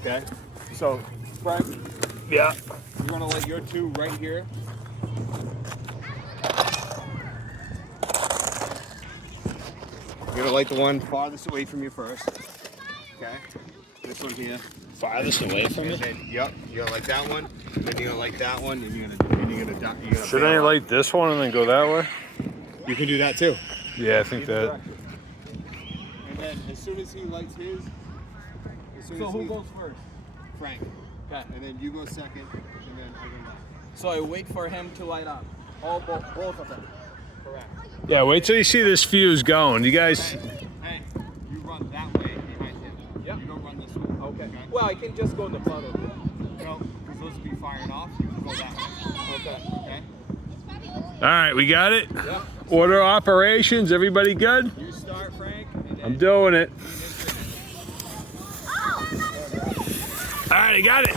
Okay. So, Frank, Yeah. you're gonna light your two right here. You're gonna light the one farthest away from you first. Okay. This one here. Farthest away from And it? then, yep, you're gonna light that one. Then you're gonna light that one, and you're gonna. Shouldn't I light this one and then go that way? You can do that too. Yeah, I think that. And then as soon as he lights his, So who goes first? Frank. Okay. And then you go second, and then I go last. So I wait for him to light up. All both of them. Correct. Yeah, wait till you see this fuse going. You guys. Hey, you run that way behind him. Yep. You don't run this way. Okay. Well, I can just go in the front of it. No, because those will be firing off. You can go that way. Okay. Okay? All right, we got it. Yeah. Order operations. Everybody good? You start, Frank. And then I'm doing it. All right, I got it.